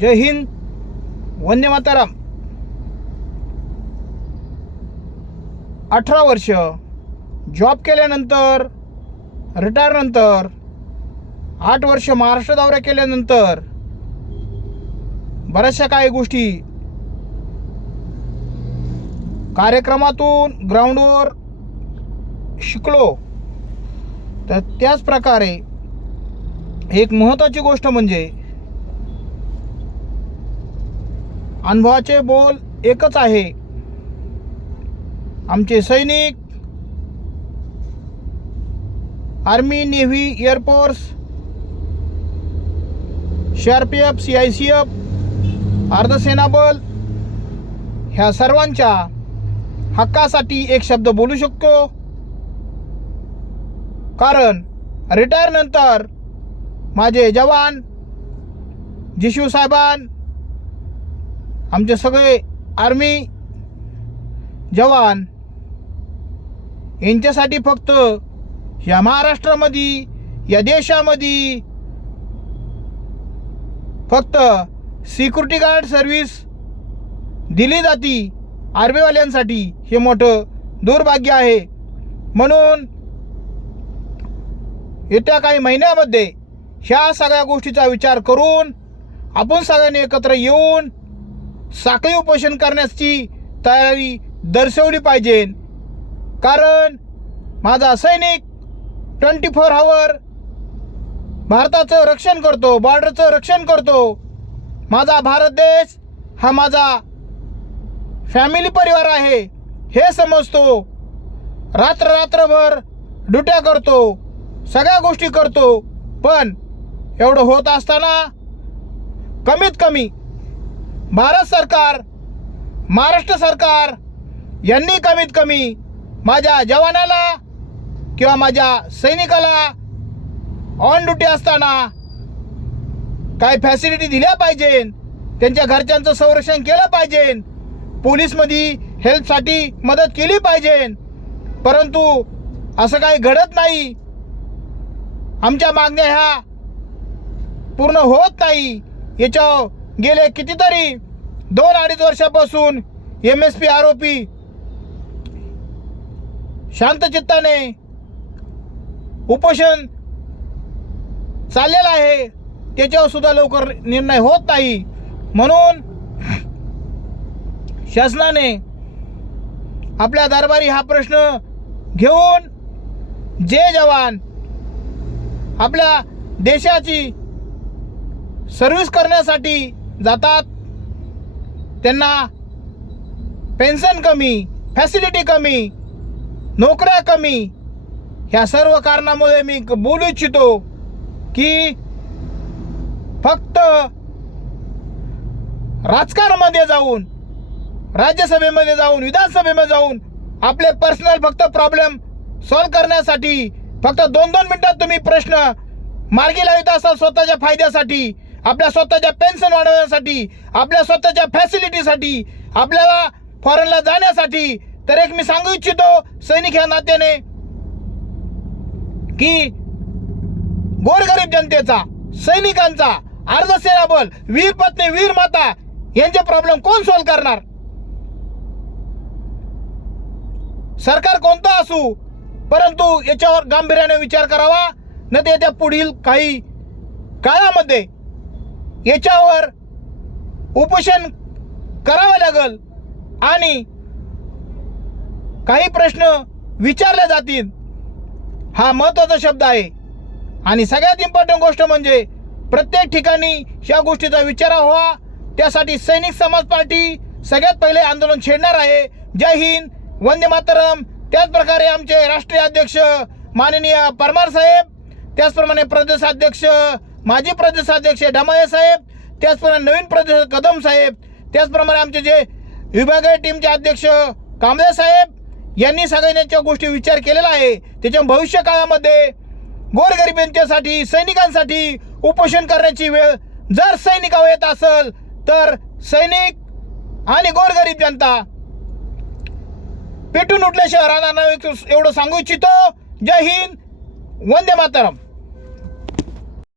जय हिंद वन्य माताराम. अठरा वर्ष जॉब केल्यानंतर रिटायर नंतर आठ वर्ष महाराष्ट्र दौऱ्या केल्यानंतर बऱ्याचशा काही गोष्टी कार्यक्रमातून ग्राउंडवर शिकलो. तर त्याच प्रकारे एक महत्त्वाची गोष्ट म्हणजे अनुभवाचे बोल एकच आहे. आमचे सैनिक army navy air force C R P F C I S F अर्धसेना बल ह्या सर्वांच्या हक्कासाठी एक शब्द बोलू शकतो. कारण रिटायर नंतर माझे जवान जिशू साहेबान आमचे सगळे आर्मी जवान यांच्यासाठी फक्त या महाराष्ट्रामध्ये या देशामध्ये फक्त सिक्युरिटी गार्ड सर्व्हिस दिली जाती आर्मीवाल्यांसाठी हे मोठं दुर्भाग्य आहे. म्हणून येत्या काही महिन्यामध्ये ह्या सगळ्या गोष्टीचा विचार करून आपण सगळ्यांनी एकत्र येऊन साखळी उपोषण करण्याची तयारी दर्शवली पाहिजे. कारण माझा सैनिक ट्वेंटी फोर आवर भारताचं रक्षण करतो बॉर्डरचं रक्षण करतो. माझा भारत देश हा माझा फॅमिली परिवार आहे हे समजतो. रात्र रात्रभर ड्युट्या करतो सगळ्या गोष्टी करतो. पण एवढं होत असताना कमीत कमी भारत सरकार महाराष्ट्र सरकार यांनी कमीत कमी माझ्या जवानाला किंवा माझ्या सैनिकाला ऑन ड्युटी असताना काय फॅसिलिटी दिल्या पाहिजे त्यांच्या घरच्यांचं संरक्षण केलं पाहिजे पोलीसमध्ये हेल्पसाठी मदत केली पाहिजे परंतु असं काही घडत नाही. आमच्या मागण्या ह्या पूर्ण होत नाही. याच्या गेले कितीतरी दोन अडीच वर्षापासून एम एस पी आरोपी शांतचित्ताने उपोषण चाललेलं आहे. त्याच्यावर सुद्धा लवकर निर्णय होत नाही. म्हणून शासनाने आपल्या दरबारी हा प्रश्न घेऊन जे जवान आपल्या देशाची सर्व्हिस करण्यासाठी जातात त्यांना पेन्शन कमी फॅसिलिटी कमी नोकऱ्या कमी ह्या सर्व कारणामुळे मी बोलू इच्छितो की फक्त राजकारणामध्ये जाऊन राज्यसभेमध्ये जाऊन विधानसभेमध्ये जाऊन आपले पर्सनल फक्त प्रॉब्लेम सॉल्व करण्यासाठी फक्त दोन दोन मिनटात तुम्ही प्रश्न मार्गी लावित असाल स्वतःच्या फायद्यासाठी आपल्या स्वतःच्या पेन्शन वाढवण्यासाठी आपल्या स्वतःच्या फॅसिलिटीसाठी आपल्याला फॉरेनला जाण्यासाठी तर एक मी सांगू इच्छितो सैनिक ह्या नात्याने की गोरगरीब जनतेचा सैनिकांचा अर्धसेना बल वीर पत्नी वीर माता यांचे प्रॉब्लेम कोण सॉल्व करणार? सरकार कोणतं असू परंतु याच्यावर गांभीर्याने विचार करावा न ते त्या पुढील काही काळामध्ये याच्यावर उपोषण करावं लागल आणि काही प्रश्न विचारले जातील. हा महत्त्वाचा शब्द आहे. आणि सगळ्यात इम्पॉर्टंट गोष्ट म्हणजे प्रत्येक ठिकाणी या गोष्टीचा विचार व्हावा. त्यासाठी सैनिक समाज पार्टी सगळ्यात पहिले आंदोलन छेडणार आहे. जय हिंद वंदे मातरम. त्याचप्रकारे आमचे राष्ट्रीय अध्यक्ष माननीय परमार साहेब त्याचप्रमाणे प्रदेशाध्यक्ष माजी प्रदेशाध्यक्ष डमाये साहेब त्याचप्रमाणे नवीन प्रदेश कदम साहेब त्याचप्रमाणे आमचे जे विभागीय टीमचे अध्यक्ष कांबळे साहेब यांनी सगळ्यांच्या गोष्टी विचार केलेला आहे. त्याच्या भविष्य काळामध्ये गोरगरिबांच्यासाठी सैनिकांसाठी उपोषण करण्याची वेळ जर सैनिकावर येत असेल तर सैनिक आणि गोरगरीब जनता पेटून उठल्याशिवाय राहणार नाही एवढं सांगू इच्छितो. जय हिंद. वंदे मातरम.